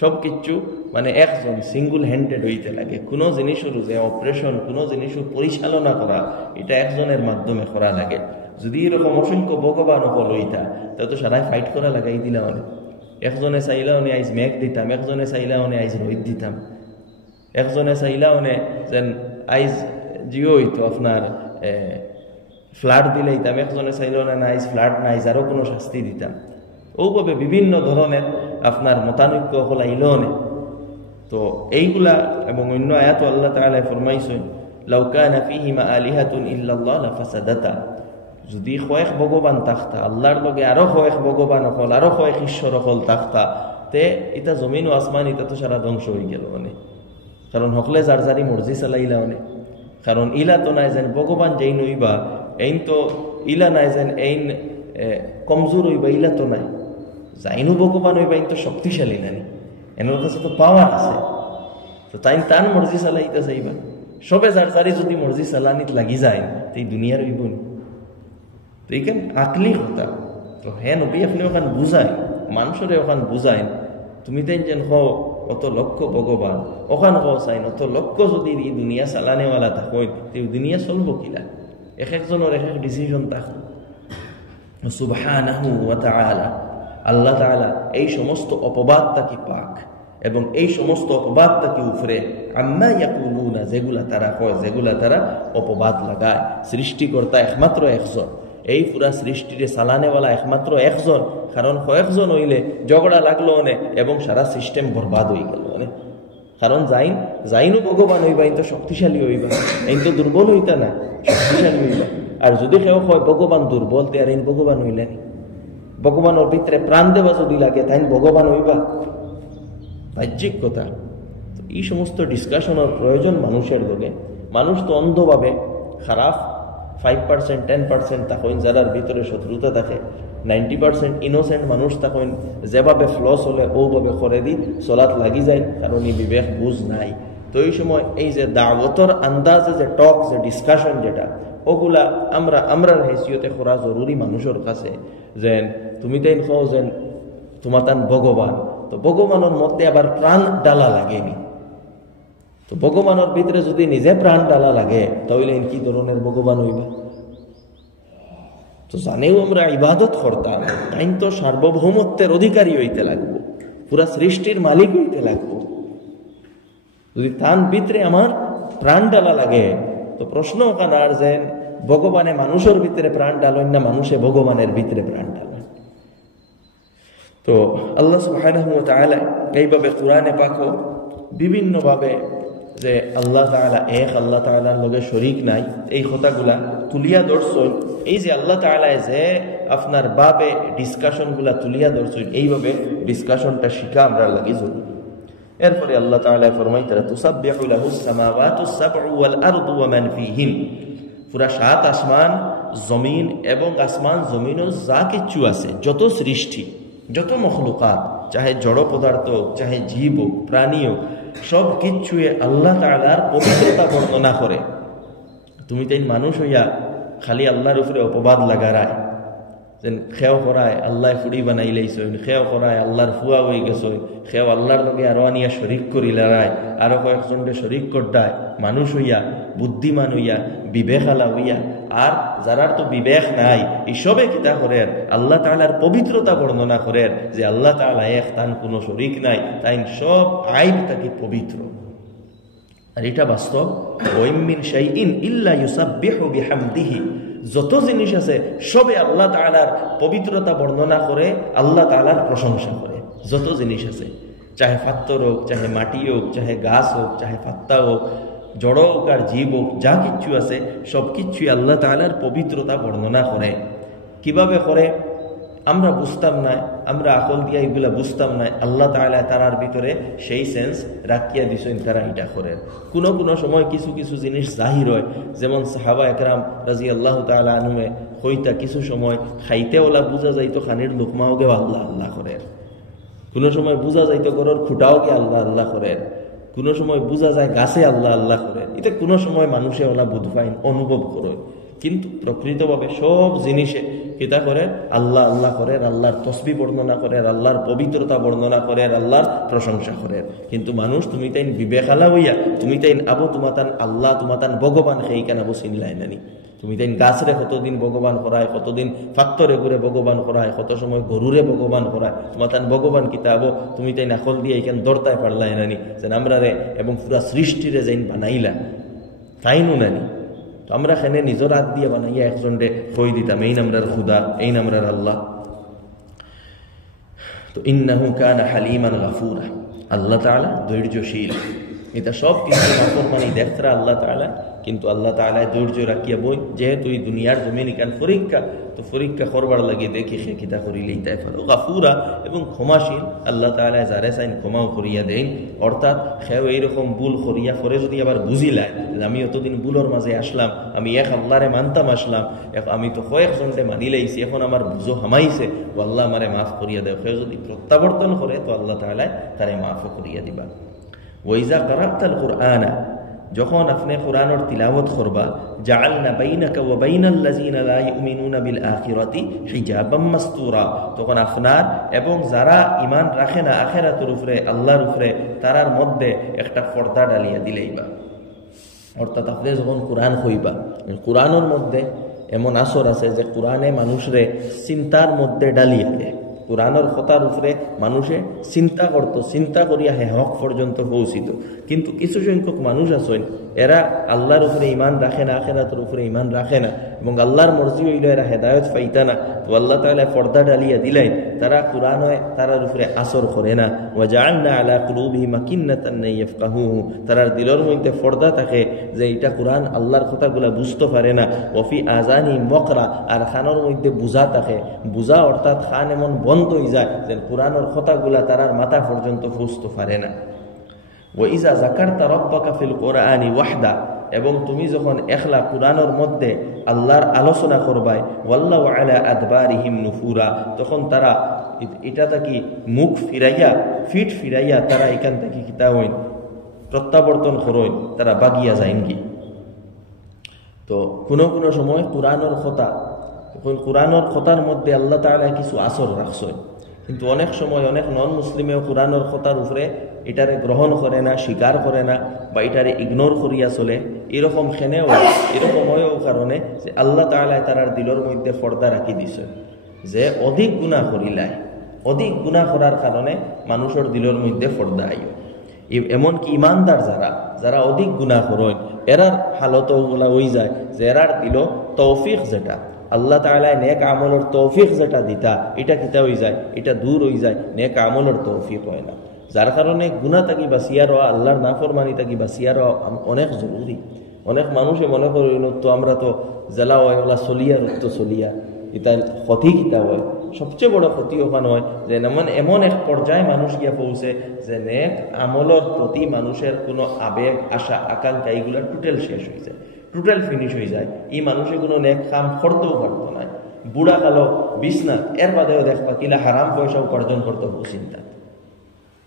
সব কিছু মানে একজন সিঙ্গল হ্যান্ডেড হইতে লাগে। কোনো জিনিসের যে অপারেশন, কোনো জিনিসের পরিচালনা করা, এটা একজনের মাধ্যমে করা লাগে। যদি এরকম অসংখ্য ভগবান হল হইতা তা তো সারাই ফাইট করা লাগাই দিলা অনেক। একজনে চাইলা অনে আইজ মেঘ দিতাম, একজনে চাইলা অনে আইজ রোদ দিতাম, একজনে চাইলা অনে যেন আইজ জিও হইতো আপনার ফ্লাড দিলাইতাম, একজনে চাইলা অনে না আইজ ফ্লাড না আইজ আরো কোনো শাস্তি দিতাম। ওভাবে বিভিন্ন ধরনের আপনার মতানৈক্য হলাইল অনে। তো এইগুলা এবং অন্য আয়াত আল্লাহ তাআলা ফরমাইছেন লাউ কানা ফীহিমা আলিহাতুন ইল্লাল্লাহ লাফাসাদাতা, যদি কয়েক ভগবান থাকতা, আল্লাহর লগে আরো কয়েক ভগবান হল, আরো কয়েক ঈশ্বর হল থাকতা, তে এটা জমিন ও আসমান এটা তো সারা ধ্বংস হয়ে গেল অনেক। কারণ হকলে যার যারি মর্জি চালাইলা অনেক। কারণ ইলা তো নাই যেন ভগবান যেই নইবা এইন, তো ইলা নাই যেন এইন কমজোর হইবা, ইলা তো নাই। যাইনু ভগবান হইবা এইন তো শক্তিশালী নাই, এনার কাছে তো পাওয়ার আছে, তো তাই তান মর্জি চালাইতে চাইবা। সবে যার যারি যদি মর্জি চালানিত লাগি যায় তো এই দুনিয়ার হইব না। তো এইখান আকলি কথা। তো হ্যাঁ নবী আপনি ওখান বুঝায়, মানুষরে ওখান বুঝায়, তুমি তাই যেন হও অত লক্ষ ভগবান, ওখান হও চাইন অত লক্ষ যদি এই দুনিয়া চালানেওয়ালা থাকই, তো দুনিয়া চলবো কিলা? এক একজনের এক এক ডিসিশন থাকো। সুবহানাহু ওয়া তাআলা, আল্লাহ তাআলা এই সমস্ত অপবাদ তাকি পাক এবং এই সমস্ত অপবাদ তাকি উপরে, আম্মা ইয়াকুলুনা, যেগুলা তারা কয়, যেগুলা তারা অপবাদ লাগায়। সৃষ্টিকর্তা একমাত্র একজন, এই পুরা সৃষ্টিরে চালানেওয়ালা একমাত্র একজন। কারণ কয়েকজন হইলে ঝগড়া লাগলো অনেক এবং সারা সিস্টেম বরবাদ হয়ে গেল অনেক। কারণ যাইনও ভগবান হইবা এই তো শক্তিশালী হইবা, এই তো দুর্বল হইতা না, শক্তিশালী হইবা। আর যদি কেউ হয় ভগবান দুর্বল, তে আর এই ভগবান হইলেনি। ভগবানের ভিতরে প্রাণ দেওয়া যদি লাগে তাই ভগবান হইবা, বাহ্যিক কথা। তো এই সমস্ত ডিসকাশনের প্রয়োজন মানুষের লোকে। মানুষ তো অন্ধভাবে খারাপ 5%, 10% থাকেন যারার ভিতরে শত্রুতা থাকে, 90% ইনোসেন্ট মানুষ থাকেন যেভাবে ফ্লস হলে ওভাবে করে দি চলাত লাগি যায়, কারণ এই বিবেক বুঝ নাই। তো এই সময় এই যে দাওয়াতর আন্দাজে যে টক, যে ডিসকাশন, যেটা ওগুলা আমরার হেসিয়তে করা জরুরি মানুষের কাছে। যেন তুমি তাই কও যেন তোমার তান ভগবান, তো ভগবানের মধ্যে আবার প্রাণ ডালা লাগেনি। তো ভগবানের ভিতরে যদি নিজে প্রাণ ডালা লাগে তাহলে কি ধরনের ভগবান হইবে? তো জানেও আমরা ইবাদত করতাম, তাই তো সার্বভৌমত্বের অধিকারী হইতে লাগবো, পুরা সৃষ্টির মালিক হইতে লাগবো। যদি তার ভিতরে আমার প্রাণ ডালা লাগে, তো প্রশ্ন ওখানে আর যে ভগবানে মানুষের ভিতরে প্রাণ ডালেন না মানুষে ভগবানের ভিতরে প্রাণ ডালেন। তো আল্লাহ সুবহানাহু ওয়া তাআলা এইভাবে কোরআনে পাকও বিভিন্নভাবে যে আল্লাহ তাআলা এক, আল্লাহ তাআলার লগে শরীক নাই, এই কথাগুলা তুলিয়া ধরছেন। এই যে আল্লাহ তাআলা যে আপনার বাবে ডিসকাশনগুলা তুলিয়া ধরছেন, এইভাবে ডিসকাশনটা শিখা আমরা লাগি জরুরি। এরপরে আল্লাহ তাআলা ফরমাইতেরা তুসাব্বিহু লাহুস সামাওয়াতুস সাবউ ওয়াল আরদু ওয়া মান ফীহিন, পুরা 7 আসমান জমিন এবং আসমান জমিনও যা কিছু আছে, যত সৃষ্টি, যত মখলুকাত, চাহে জড় পদার্থ, চাহে জীব হোক, প্রাণী হোক, সব কিছু আল্লাহ তাআলার পবিত্রতা বর্ণনা করে। তুমি তাই মানুষ হইয়া খালি আল্লাহর উপরে অপবাদ লাগারায় যেন খেও করায় আল্লাহ ফুড়ি বানাই লাইছ, খেও করায় আল্লাহর ফুয়া হয়ে গেছ, খেও আল্লাহর লগে আরো আনিয়া শরিক করি লড়ায়, আরো কয়েকজনকে শরিক করতায়, মানুষ হইয়া, বুদ্ধিমান হইয়া, বিবেকালা হইয়া। আর যারার তো বিবেক নাই, এসবে কিতা করেন আল্লাহ তাআলার পবিত্রতা বর্ণনা করেন যে আল্লাহ তাআলা এক, তান কোনো শরিক নাই, তাই সব আইন তাকে পবিত্র। আর এটা বাস্তব। ওয়াইম মিন শাইইন ইল্লা ইউসাব্বিহু বিহামদিহি, যত জিনিস আছে সবে আল্লাহ তাআলার পবিত্রতা বর্ণনা করে, আল্লাহ তাআলার প্রশংসা করে। যত জিনিস আছে, চাহে পাথর হোক, চাহে মাটি হোক, চাহে গাছ হোক, চাহে পাত্তা হোক, জড় হোক আর জীব হোক, যা কিচ্ছু আছে সব কিচ্ছুই আল্লাহ তাআলার পবিত্রতা বর্ণনা করে। কিভাবে করে আমরা বুঝতাম না, আমরা আকল দিয়া এগুলা বুঝতাম না। আল্লাহ তাআলা তারার ভিতরে সেই সেন্স রাখিয়া দিছেন, তারা এটা করে। কোনো কোনো সময় কিছু কিছু জিনিস জাহির হয়, যেমন সাহাবা একরাম রাদিয়াল্লাহু তাআলা আনহুমে হইতা কিছু সময় খাইতে ওলা বুঝা যাইতো খানির লুকমাওকে আল্লাহ আল্লাহ করে, কোনো সময় বুঝা যাইতো গরুর খুঁটাওকে আল্লাহ আল্লাহ করে, কোনো সময় বুঝা যায় গাছে আল্লাহ আল্লাহ করে। এটা কোনো সময় মানুষে ওলা বুধফাইন অনুভব করে, কিন্তু প্রকৃতভাবে সব জিনিসে কিতা করে আল্লাহ আল্লাহ করে, আল্লাহর তসবিহ বর্ণনা করে, আল্লাহর পবিত্রতা বর্ণনা করে, আল্লাহর প্রশংসা করে। কিন্তু মানুষ তুমি তাই বিবেকালা হইয়া তুমি তাই আবু তোমাতান আল্লাহ তোমাতান ভগবান সেইখানে আবু চিনলাই নানি। তুমি তাই গাছরে কতদিন ভগবান করায়, কতদিন ফাক্তরে ঘুরে ভগবান করায়, কত সময় গরুরে ভগবান করায়, তোমাতান ভগবান কিতাব তুমি তাই নাকল দিয়ে এখানে দরতায় পারলাই নানি যেন আমরা রে এবং পুরা সৃষ্টিরে যাইন বানাইলা তাইনু নানি। তো আমরা এখানে নিজের হাত দিয়ে বানাইয়া একজনকে কই দিতাম এই নামরার খুদা, এই নামরার আল্লাহ। তো ইন্নাহু কানা হালিমান গাফুরা, আল্লাহ তাআলা ধৈর্যশীল। এটা সব কিছু নাফরমানি দেখরা আল্লাহ তাআলা, কিন্তু আল্লাহ তাআলা ধৈর্য রাখিয়া বই, যেহেতু এই দুনিয়ার জমিন ইকান পরীক্ষা, তো পরীক্ষা করবার লাগে দেখি সে কিতা করিলেই তাই ফেলো। গাফুরা এবং ক্ষমাশীল, আল্লাহ তাআলা যারে চাইন ক্ষমাও করিয়া দেন। অর্থাৎ সেও এইরকম ভুল করিয়া পরে যদি আবার বুঝিলায় আমি অতদিন ভুলোর মাঝে আসলাম, আমি এক আল্লাহরে মানতাম আসলাম, আমি তো কয়েকজনকে মানি লাইছি, এখন আমার বুঝো হামাইছে, ও আল্লাহ আমারে মাফ করিয়া দেয়। সে যদি প্রত্যাবর্তন করে তো আল্লাহ তাআলা তারে মাফও করিয়া দিবা। ওয়াইজা কারাতাল কুরআনা, যখন আপনি কোরআনের তিলাওয়াত করবা, জাআলনা বাইনাকা ওয়া বাইনাল্লাযিনা লা ইউমিনুনা বিল আখিরাতি হিজাবাম মাসতুরা, তখন আপনার এবং যারা ঈমান রাখে না আখিরাতের উপরে, আল্লাহর উপরে, তারার মধ্যে একটা পর্দা ডালিয়া দিলেইবা। অর্থাৎ আপনি যখন কোরআন কইবা, কোরআনের মধ্যে এমন আসর আছে যে কোরআনে মানুষরে চিন্তার মধ্যে ডালিয়া দেয়। কোরআনের কথার উপরে মানুষে চিন্তা করতো, চিন্তা করিয়া হে হক পর্যন্ত পৌঁছিত। কিন্তু কিছু সংখ্যক মানুষ আছেন এরা আল্লাহর উপরে ঈমান রাখে না, আখিরাতের উপরে ঈমান রাখে না, এবং আল্লাহর মর্জি হইল এরা হেদায়েত পাইতা না। তো আল্লাহ তাআলা পর্দা ডালিয়া দিলেন, তারা কোরআনে তারার উপরে আসর করে না। ওয়া জাআলনা আলা কুলুবিহিম আকিন্নাতান ইয়াফকাহুহু, তারার দিলের মধ্যে পর্দা থাকে যে এটা কোরআন আল্লাহর কথাগুলা বুঝতে পারে না। ওফি আযানিহিম ওয়াকরা, আর খানের মধ্যে বুঝা থাকে, বুঝা অর্থাৎ খান এমন বন্ধ হয়ে যায় যে কোরআনের কথাগুলা তারার মাথা পর্যন্ত বুঝতে পারে না। ওয়াইজা যাকারতা রাব্বাকা ফিল কুরআনি ওয়াহদা, এবং তুমি যখন একলা কোরআনের মধ্যে আল্লাহর আলোচনা করবাই, ওয়াল্লাহু আলা আদবারিহিম নুফুরা, তখন তারা এটা থেকে মুখ ফিরাইয়া ফিট ফিরাইয়া তারা এখান থেকে কিতা হইন প্রত্যাবর্তন করইন, তারা বাগিয়া যাইন কি। তো কোনো কোনো সময় কোরআনের কথা, কোরআনের কথার মধ্যে আল্লাহ তাআলা কিছু আসর রাখছেন, কিন্তু অনেক সময় অনেক নন মুসলিমেও কোরআনের কথার উপরে এটারে গ্রহণ করে না, স্বীকার করে না, বা এটারে ইগনোর করিয়া চলে। এরকম খেনেও এরকম হয়েও কারণে যে আল্লাহ তাআলা তারার দিলের মধ্যে পর্দা রাখি দিছে, যে অধিক গুনাহ করিলাই, অধিক গুনাহ করার কারণে মানুষের দিলের মধ্যে পর্দা আইয়। এমনকি ইমানদার যারা যারা অধিক গুনাহ করেন এরার হালতও বলা হয়ে যায় যে এরার দিল তৌফিক, যেটা আল্লাহ তাআলা নেক আমলের তৌফিক যেটা দিতা, এটা কিতা হয়ে যায়, এটা দূর হয়ে যায়, নেক আমলের তৌফিক হয় না। যার কারণে গুনাহ থাকি বাঁচিয়া রওয়া, আল্লাহর নাফরমানি থাকি বাঁচিয়া রওয়া অনেক জরুরি। অনেক মানুষে মনে করেন তো আমরা তো জেলা হয় ওলা চলিয়া রুক্ত চলিয়া, এটা ক্ষতি কিতা হয়। সবচেয়ে বড় ক্ষতি ওখানে হয় যে এমন এক পর্যায়ে মানুষ গিয়া পৌঁছে যে নেক আমলের প্রতি মানুষের কোনো আবেগ, আশা, আকাঙ্ক্ষা এগুলো টোটাল শেষ হয়ে যায়, টোটাল ফিনিশ হয়ে যায়। এই মানুষে কোনো নেক কাম করতেও পারতো না। বুড়া কালো বিছনা, এর বাদেও দেখবা কিলা হারাম পয়সা উপার্জন করতে হবে চিন্তা।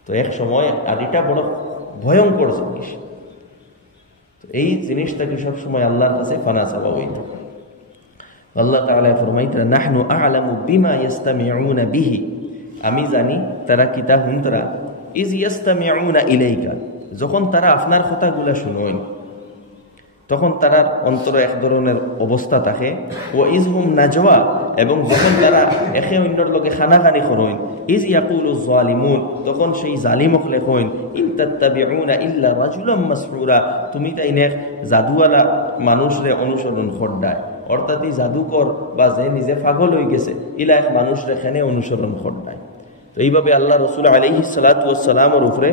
তো এক সময়, আর এটা বড় ভয়ঙ্কর জিনিস, তো এই জিনিসটাকে সবসময় আল্লাহর কাছে ফানা চাওয়া হইতে পারে। আল্লাহ তাআলা ফরমাইতা নাহনু আ'লামু বিমা ইস্তামিউনা বিহি, আমি জানি তারা কিতা হুনতরা, ইজ ইস্তামিউনা ইলাইকা, যখন তারা আপনার কথাগুলা শুনয় তখন তারার অন্তরে এক ধরনের অবস্থা থাকে, ও ইজ হুম নাজওয়া, এবং যখন তারা একে অন্যর লগে খানাখানি করইন, ইজ ইয়াকুলু যালিমুন, তখন সেই জালিম হলে কইন ইন তাত্তাবিউনা ইল্লা রাজুলাম মাসহুরা, তুমি তাই নেক জাদুওয়ালা মানুষরে অনুসরণ করডায়, অর্থাৎ এই জাদুকর বা যে নিজে পাগল হয়ে গেছে ইলা এক মানুষরে এখানে অনুসরণ করডায়। তো এইভাবে আল্লাহ রাসূল আলাইহিস সালাতু ওয়াস সালামের উপরে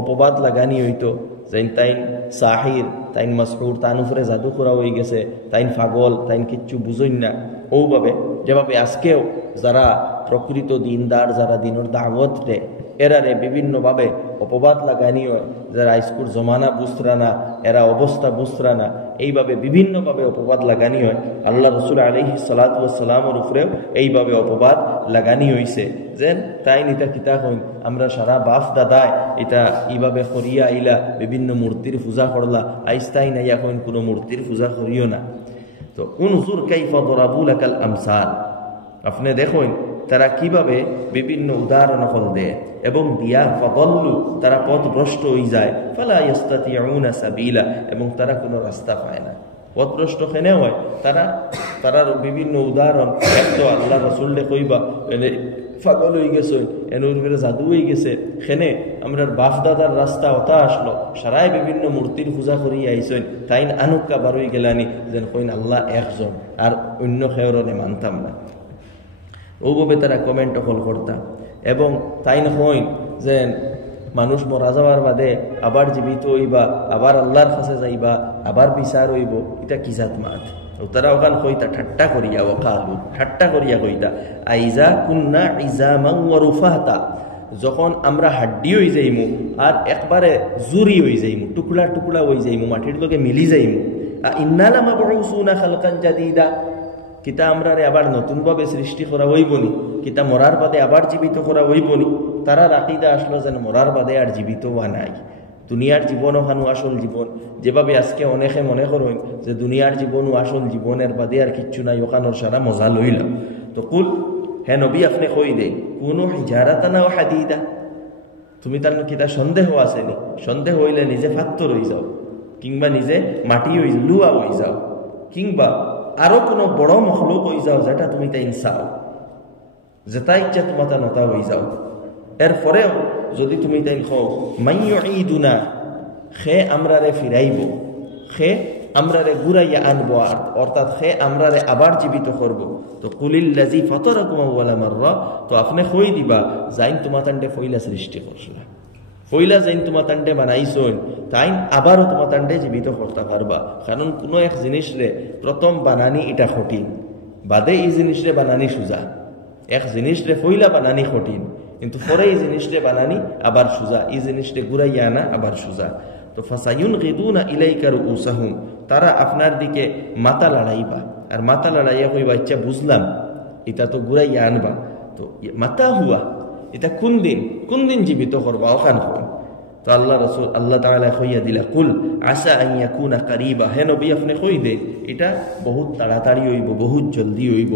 অপবাদ লাগানি হইতো, যেন তাইন সাহির, তাইন মাসহুর, তান উপরে জাদু করা হয়ে গেছে, তাইন পাগল, তাইন কিচ্ছু বুঝইন না। ওভাবে যেভাবে আজকেও যারা প্রকৃত দিনদার, যারা দিনের দাওয়াত দেয়, এরারে বিভিন্নভাবে অপবাদ লাগানি হয়, যারা স্কুল জমানা বুঝরা না, এরা অবস্থা বুঝরা না, এইভাবে বিভিন্নভাবে অপবাদ লাগানি হয়। আল্লাহ রাসূল আলাইহিস সালাতু ওয়াস সালামের উপরেও এইভাবে অপবাদ লাগানি হইছে, যেন তাই নিতা কিতা কইন আমরা সারা বাপ দাদায় এটা এইভাবে করিয়া আইলা, বিভিন্ন মূর্তির পূজা করলা, আইস্তাই নাইয়া কইন কোনো মূর্তির পূজা করিও না। তো উনজুর কাইফা দরাবু লাকাল আমসাল, আপনি দেখুন তারা কিভাবে বিভিন্ন উদাহরণ দেয় এবং দিয়া ফাদাল্লু, তারা পথভ্রষ্ট হয়ে যায়, ফালা ইস্তাতিউনা সাবিলা, এবং তারা কোনো রাস্তা পায় না। পথভ্রষ্ট কেন হয়? তারার বিভিন্ন উদাহরণ, তো আল্লাহ রাসূলে কইবা পাগল হয়ে গেছে, এনুর ফিরে জাদু হয়ে গেছে, খেনে আমরা বাপ দাদার রাস্তা হতা আসলো, সারাই বিভিন্ন মূর্তির পূজা করি আইসেন, তাইন আনুকা বারোই গেলানি, যেন কইন আল্লাহ একজন আর অন্য খেয়রনে মানতাম না। ওভাবে তারা কমেন্ট হল করতাম, এবং তাইন হইন যে মানুষ মরা যাওয়ার বাদে আবার জীবিত হইবা, আবার আল্লাহর কাছে যাইবা, আবার বিচার হইব, এটা কি জাত মাত? তারা ওখান কইতা ঠাট্টা করিয়া, ওকালু ঠাট্টা করিয়া কইতা আইজা কুন্না ইজামান ওয়া রুফাতা, যখন আমরা হাড্ডি হয়ে যাইমু আর একবারে জুরি হয়ে যাইমু, টুকরা টুকরা হয়ে যাইমু, মাটির লগে মিলি যাইমু, ইন্না লামাবউসুনা খালকান জাদিদা, কিতা আমরা আবার নতুনভাবে সৃষ্টি করা হইবনি, কিতা মরার বাদে আবার জীবিত করা হইবনি। তারা আকিদা আসলো যেন মরার বাদে আর জীবিত হওয়া নাই, দুনিয়ার জীবন ওখানো আসল জীবন। যেভাবে আজকে অনেকে মনে করেন যে দুনিয়ার জীবন ও আসল জীবনের বাদে আর কিচ্ছু নাই, ওখানোর সারা মজা লইল। তো কুল হে নবী আপনি কই দেই কোনো হিজারাতানা ও হাদিদা, তুমি তার কিতা সন্দেহ আসেনি? সন্দেহ হইলে নিজে ফাত্তর হয়ে যাও, কিংবা নিজে মাটি হয়ে লুয়া হয়ে যাও, কিংবা আরো কোনো বড় মখলুক হয়ে যাও, যেটা তুমি তাই চাও, যেটা ইচ্ছা তোমার তা নতা হয়ে যাও। এরপরেও যদি তুমি তাই খো মাইয়ুঈদুনা, খে আমরারে ফিরাইব, খে আমরারে ঘুরাইয়া আনবো, অর্থাৎ খে আমরারে আবার জীবিত করব। তো কুলিল্লাযী ফাতারাকুম আউওয়ালা মাররা, তো আপনি কই দিবা যাইন তোমার তান্ডে ফইলা সৃষ্টি করছিলা, ফইলা যাইন তোমার তান্ডে বানাইছইন, তাই আবারও তোমার তান্ডে জীবিত করতে পারবা। কারণ কোনো এক জিনিস রে প্রথম বানানি এটা কঠিন, বাদে এই জিনিস রে বানানি সুজা। এক জিনিস রে ফইলা বানানি কঠিন, কিন্তু পরে এই জিনিসটা বানানি আবার সুজা, এই জিনিসটা ঘুরাইয়া আনা আবার সুজা। তো ফাসায়ুনগিদুনা ইলাইকা রুউসাহুম, তারা আপনার দিকে মাথা লড়াইবা, আর মাথা লড়াইয়া কইবা আচ্ছা বুঝলাম, এটা তো ঘুরাইয়া আনবা, তো মাথা হুয়া এটা কোন দিন জীবিত করবা ওখান হই। তো আল্লাহ রাসূল আল্লাহ তাআলা কইয়া দিলা কুল আসা আন ইয়াকুনা কারিবা, হে নবী আপনি কই দে এটা বহুত তাড়াতাড়ি হইব, বহুত জলদি হইব,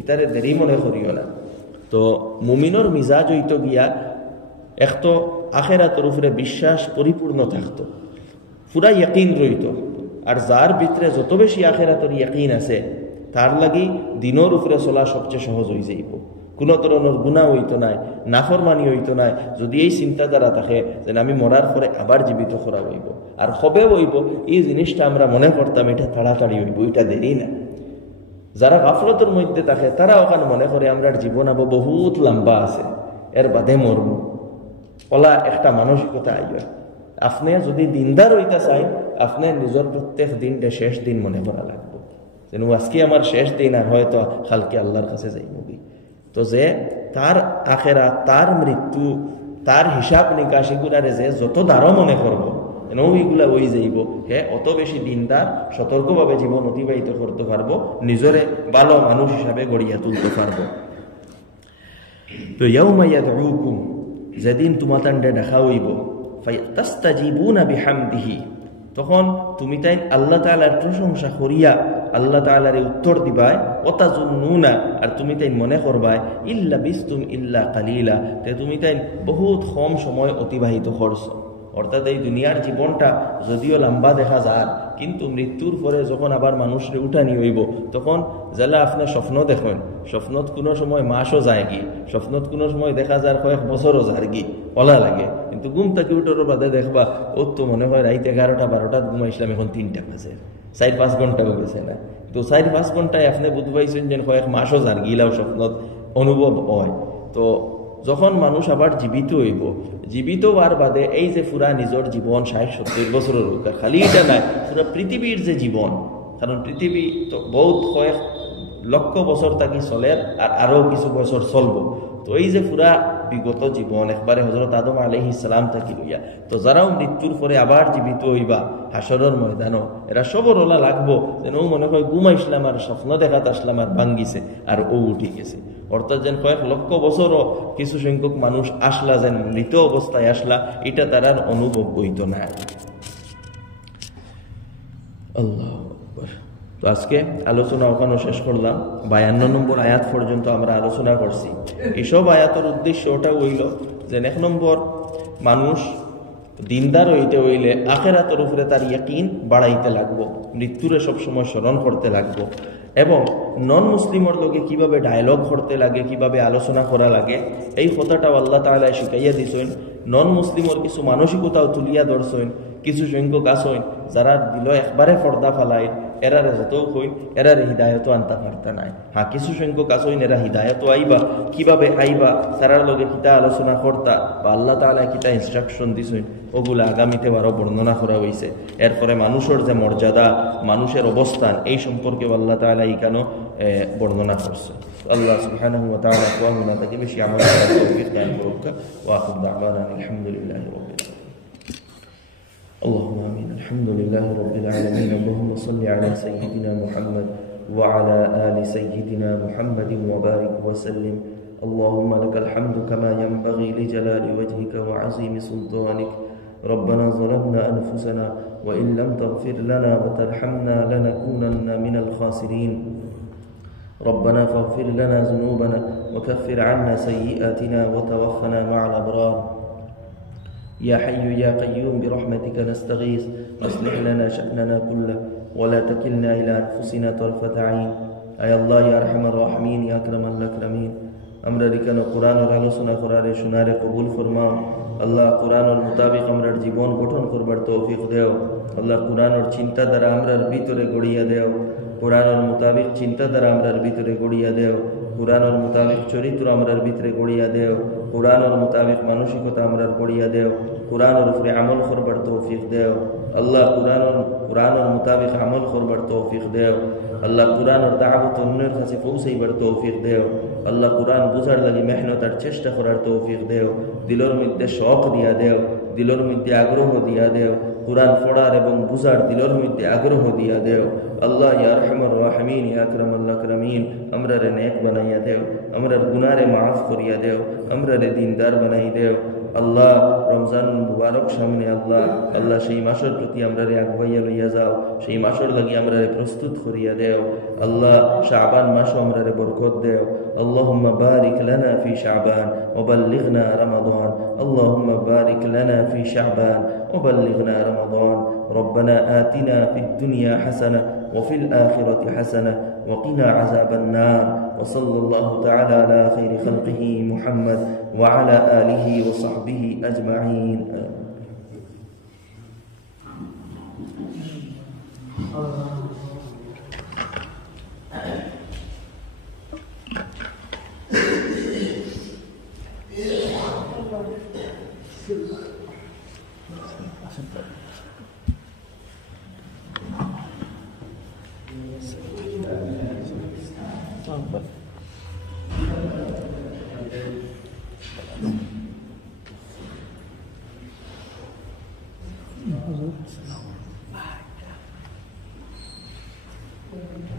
এটারে দেরি মনে করিও না। তো মুমিনর মিজাজ হইতো গিয়া এক তো আখেরাতের উপরে বিশ্বাস পরিপূর্ণ থাকতো, পুরা ইয়াকিন রইত, আর যার ভিতরে যত বেশি আখেরাতের ইয়াকিন আছে তার লাগি দিনের উপরে চলা সবচেয়ে সহজ হয়ে যাইব। কোনো ধরনের গুনাহ হইতো নাই, নাফরমানি হইতো নাই, যদি এই চিন্তাধারা থাকে যে আমি মরার পরে আবার জীবিত করা হইব, আর হবে হইব, এই জিনিসটা আমরা মনে করতাম এটা তাড়াতাড়ি হইব, এটা দেরি না। যারা গাফলতের মধ্যে থাকে তারা ওখানে মনে করে আমরা জীবন আবার বহুত লম্বা আছে, এর বাদে মরব, ওলা একটা মানসিকতা আইয়া। আপনি যদি দিনদার হইতে চাই, আপনি নিজের প্রত্যেক দিনটা শেষ দিন মনে করা লাগবে, যেন আজকে আমার শেষ দিন, আর হয়তো কালকে আল্লাহর কাছে যাইবি। তো যে তার আখেরা, তার মৃত্যু, তার হিসাব নিকাশ এগুলারে যে যত দ্বারা মনে করবো এইগুলা ওই যাইব, হে অত বেশি দিনদার সতর্কভাবে জীবন অতিবাহিত করতে পারবো, নিজরে ভালো মানুষ হিসাবে গড়িয়া তুলতে পারবো। তো ইয়াউমা ইয়াদউকুম, যেদিন তোমার তান্ডে দেখা হইব, ফায়াস্তাজিবুনা বিহামদিহি, তখন তুমি তাই আল্লাহ তাআলার প্রশংসা করিয়া আল্লাহ তাআলার উত্তর দিবাই, ওয়াতাজুন্নুনা আর তুমি তাই মনে করবাই ইল্লা বিস্তুম ইল্লা কালিলা, তে তুমি তাই বহুত কম সময় অতিবাহিত করছো। অর্থাৎ এই দুনিয়ার জীবনটা যদিও লম্বা দেখা যায়, কিন্তু মৃত্যুর পরে যখন আবার মানুষরে উঠানি হইব, তখন যারা আপনি স্বপ্ন দেখেন, স্বপ্নত কোনো সময় মাসও যায় কি, স্বপ্নত কোনো সময় দেখা যায় কয়েক বছরও যায় কি ওলা লাগে, কিন্তু ঘুম থেকে উঠোর বাদে দেখবা ওর তো মনে হয় রাইতে 11টা 12টাত ঘুমাইছিলাম, এখন 3টা বাজে, 4-5 ঘন্টাও গেছে না। তো 4-5 ঘন্টায় আপনি বুঝতে পাইছেন যে কয়েক মাসও যার গিলাও স্বপ্নত অনুভব হয়। তো যখন মানুষ আবার জীবিত হইব, জীবিত হওয়ার বাদে এই যে পুরা নিজের জীবন 60-70 বছরের হোক, আর খালি এটা নাই, পুরা পৃথিবীর যে জীবন, কারণ পৃথিবী তো বহুত কয়েক লক্ষ বছর থাকি চলে, আর আরো কিছু বছর চলব। তো এই যে পুরা বিগত জীবন একবারে হযরত আদম আলাইহিস সালাম থাকি লইয়া, তো যারাও মৃত্যুর পরে আবার জীবিত হইবা হাসরের ময়দানও, এরা সবর ওলা লাগবো যেন ও মনে হয় ঘুমাইছিলাম আর স্বপ্ন দেখাত আসলাম আর ভাঙ্গিছে আর ও উঠি গেছে। অর্থাৎ যেন কয়েক লক্ষ বছরও কিছু সংখ্যক মানুষ আসলা, যেন মৃত অবস্থায় আসলা, এটা তারার অনুভব হইত না। আল্লাহু আকবার। তো আজকে আলোচনা ওখানে শেষ করলাম। 52 নম্বর আয়াত পর্যন্ত আমরা আলোচনা করছি। এইসব আয়াতের উদ্দেশ্য ওটা হইল যে 1 নম্বর, মানুষ দিনদার হইতে হইলে আখিরাতের উপরে তার ইয়াকিন বাড়াইতে লাগবো, মৃত্যুরে সবসময় স্মরণ করতে লাগবো, এবং নন মুসলিমের লোকে কিভাবে ডায়লগ করতে লাগে, কিভাবে আলোচনা করা লাগে, এই কথাটাও আল্লাহ তাআলা শিখাইয়া দিছেন। নন মুসলিমের কিছু মানসিকতাও তুলিয়া ধরছেন। কিছু সংখ্যক আসেন যারা দিল একবারে পর্দা ফালাই, এরারে যত কইন এরারে হিদায়ত আনতে পারতা নাই। হ্যাঁ, কিছু সংখ্যক আসেন এরা হিদায়ত আইবা, কিভাবে আইবা, তারার লগে কিতা আলোচনা করতা বা আল্লাহ তাআলা কিতা ইনস্ট্রাকশন দিছেন, ওগুলা আগামীতে আরো বর্ণনা করা হয়েছে। এরপরে মানুষের যে মর্যাদা, মানুষের অবস্থান, এই সম্পর্কে আল্লাহ তাআলা এখানে বর্ণনা করছে। আল্লাহ সুবহানাহু ওয়া তাআলা কোয়াহুনা তাকে বেশি আমল করার তৌফিক দান করুক। ওয়া আখিরু দাওয়ানা আলহামদুলিল্লাহি রাব্বিল আলামিন। اللهم آمين. الحمد لله رب العالمين. اللهم صل على سيدنا محمد وعلى آل سيدنا محمد وبارك وسلم. اللهم لك الحمد كما ينبغي لجلال وجهك وعظيم سلطانك. ربنا ظلمنا أنفسنا وإن لم تغفر لنا وترحمنا لنكونن من الخاسرين. ربنا فاغفر لنا ذنوبنا وكفر عنا سيئاتنا وتوفنا مع الأبرار. يا حي يا قيوم برحمتك نستغيث، أصلح لنا شأننا كله ولا تكلنا إلى أنفسنا طرفة عين. أي الله يا أرحم الراحمين يا أكرم الأكرمين. আমরা এখানে কোরআনের আলোচনা করার শোনারে কবুল ফরমাও। আল্লাহ কোরআনের মোতাবেক আমরার জীবন গঠন করবার তৌফিক দেও। আল্লাহ কোরআনের চিন্তাধারা আমরার ভিতরে গড়িয়া দেও। কোরআনের মোতাবেক চিন্তাধারা আমরার ভিতরে গড়িয়া দেও। কোরআনের মোতাবেক চরিত্র আমরার ভিতরে গড়িয়া দেও। কোরআনের মোতাবেক মানসিকতা আমরার গড়িয়া দেও। কোরআনের উপরে আমল করবার তৌফিক দেও। আল্লাহ কোরআনের মোতাবেক আমল করবার তৌফিক দেও। আল্লাহ কোরআনের দাওয়াত অন্যের কাছে পৌঁছাইবার তৌফিক দেও। আল্লাহ কোরআন বুঝার লাগি মেহনত আর চেষ্টা করার তৌফিক দেও। দিলের মধ্যে শখ দিয়া দেও, দিলের মধ্যে আগ্রহ দিয়া দেও। কোরআন পড়ার এবং বুঝার দিলের মধ্যে আগ্রহ দিয়া দেও। আল্লাহ ইয়া আরহামার রাহিমিন ইয়া আকরামাল আকরামিন, আমরারে নেক বানাইয়া দেও, আমরার গুনারে মাফ করিয়া দেও, আমরারে দিনদার বানাই দেও। আল্লাহ রমজান মুবারক সামনে, আল্লাহ সেই মাসের প্রতি আমরারে আগুয়াইয়া লইয়া যাও, সেই মাসের লাগি আমরারে প্রস্তুত করিয়া দেও। আল্লাহ শাবান মাসও আমরারে বরকত দেও। اللهم بارك لنا في شعبان وبلغنا رمضان. اللهم بارك لنا في شعبان وبلغنا رمضان. ربنا آتنا في الدنيا حسنة وفي الآخرة حسنة وقنا عذاب النار. وصلى الله تعالى على خير خلقه محمد وعلى آله وصحبه أجمعين. Thank you.